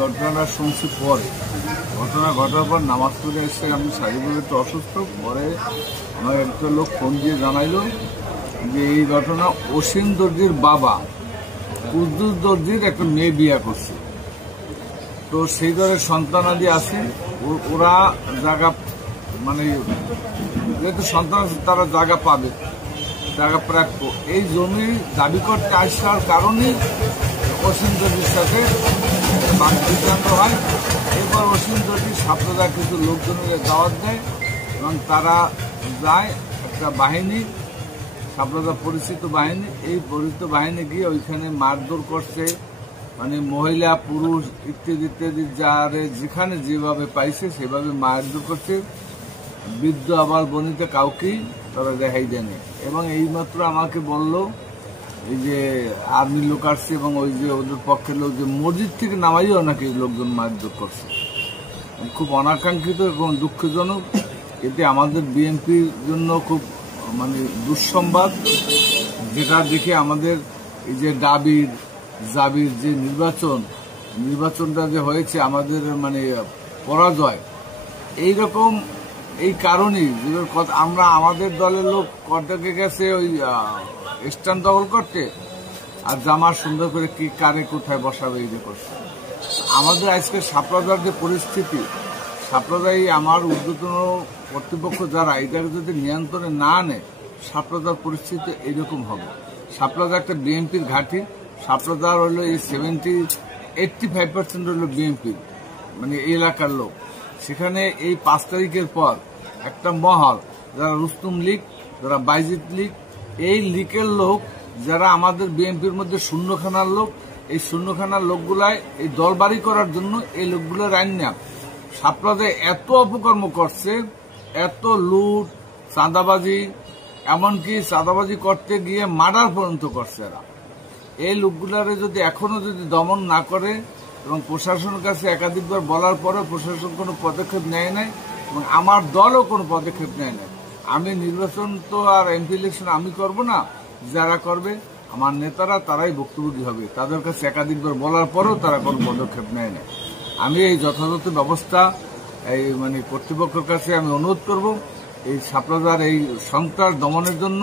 ঘটনাটা শুনছি পরে, ঘটনা ঘটার পর নামাজ পড়ে এসে আমি শারীরিক একটু অসুস্থ। পরে আমার একটা লোক ফোন দিয়ে জানাইলো যে এই ঘটনা অসীম দর্জির বাবা কুদ্দুস দর্জির একটা মেয়ে বিয়ে করছে, তো সেই ধরে সন্তানাদি আছে, ওরা জায়গা মানে যেহেতু সন্তান আছে তারা জায়গা পাবে, জায়গা প্রাপ্য। এই জমি দাবি করতে আসার কারণে অসীম দর্জির সাথে বাকবিতণ্ড হয়। এরপর অসীম দর্জি সাপ্রদা কিছু লোকজনের দাওয়াত দেয় এবং তারা যায় একটা বাহিনী, সাপ্রদা পরিচিত বাহিনী, এই পরিচিত বাহিনী গিয়ে ওইখানে মারধর করছে, মানে মহিলা পুরুষ ইত্যাদি ইত্যাদি যারে যেখানে যেভাবে পাইছে সেভাবে মারধর করছে। বৃদ্ধ আবার বনিতে কাউকেই তারা দেখাই দেয়নি। এবং এইমাত্র আমাকে বলল এই যে আর্মির লোক আসছে এবং ওই যে ওদের পক্ষের লোক যে মসজিদ থেকে নামাইও নাকি লোকজন মারধর করছে। খুব অনাকাঙ্ক্ষিত এবং দুঃখজনক। এতে আমাদের বিএনপির জন্য খুব মানে দুঃসংবাদ, যেটা দেখে আমাদের এই যে জাবির যে নির্বাচনটা যে হয়েছে আমাদের মানে পরাজয়, এইরকম এই কারণেই আমরা আমাদের দলের লোক কর্তকে গেছে ওই স্ট্যান্ড দখল করতে, আর জামার সুন্দর করে কি কারে কোথায় বসাবে এই যে করছে। আমাদের আজকে সাপ্লাদার যে পরিস্থিতি, সাপ্লাদাই আমার ঊর্ধ্বতন কর্তৃপক্ষ যারা এটাকে যদি নিয়ন্ত্রণে না নেয়, সাপ্লাদার পরিস্থিতি এইরকম হবে। সাপ্লাদা একটা বিএনপির ঘাঁটি, সাপ্লাদার হলো এই 85% হলো বিএনপির মানে এই এলাকার লোক। সেখানে এই 5 তারিখের পর একটা মহল, যারা রুস্তম লীগ, যারা বাইজিদ লীগ, এই লীগের লোক যারা আমাদের বিএনপির মধ্যে শূন্যখানার লোক, এই শূন্যখানার লোকগুলাই এই দলবাড়ি করার জন্য এই লোকগুলোর আইন না সাপ্লাদে এত অপকর্ম করছে, এত লুট চাঁদাবাজি, এমনকি চাঁদাবাজি করতে গিয়ে মার্ডার পর্যন্ত করছে এরা। এই লোকগুলারে যদি এখনো যদি দমন না করে এবং প্রশাসনের কাছে একাধিকবার বলার পরেও প্রশাসন কোনো পদক্ষেপ নেয় নাই এবং আমার দলও কোনো পদক্ষেপ নেয় নাই। আমি নির্বাচন তো আর এমপি ইলেকশন আমি করব না, যারা করবে আমার নেতারা তারাই ভুক্তভোগী হবে। তাদের কাছে একাধিকবার বলার পরেও তারা কোনো পদক্ষেপ নেয় না। আমি এই যথাযথ ব্যবস্থা এই মানে কর্তৃপক্ষের কাছে আমি অনুরোধ করব এই সাপ্লাদার এই সন্ত্রাস দমনের জন্য।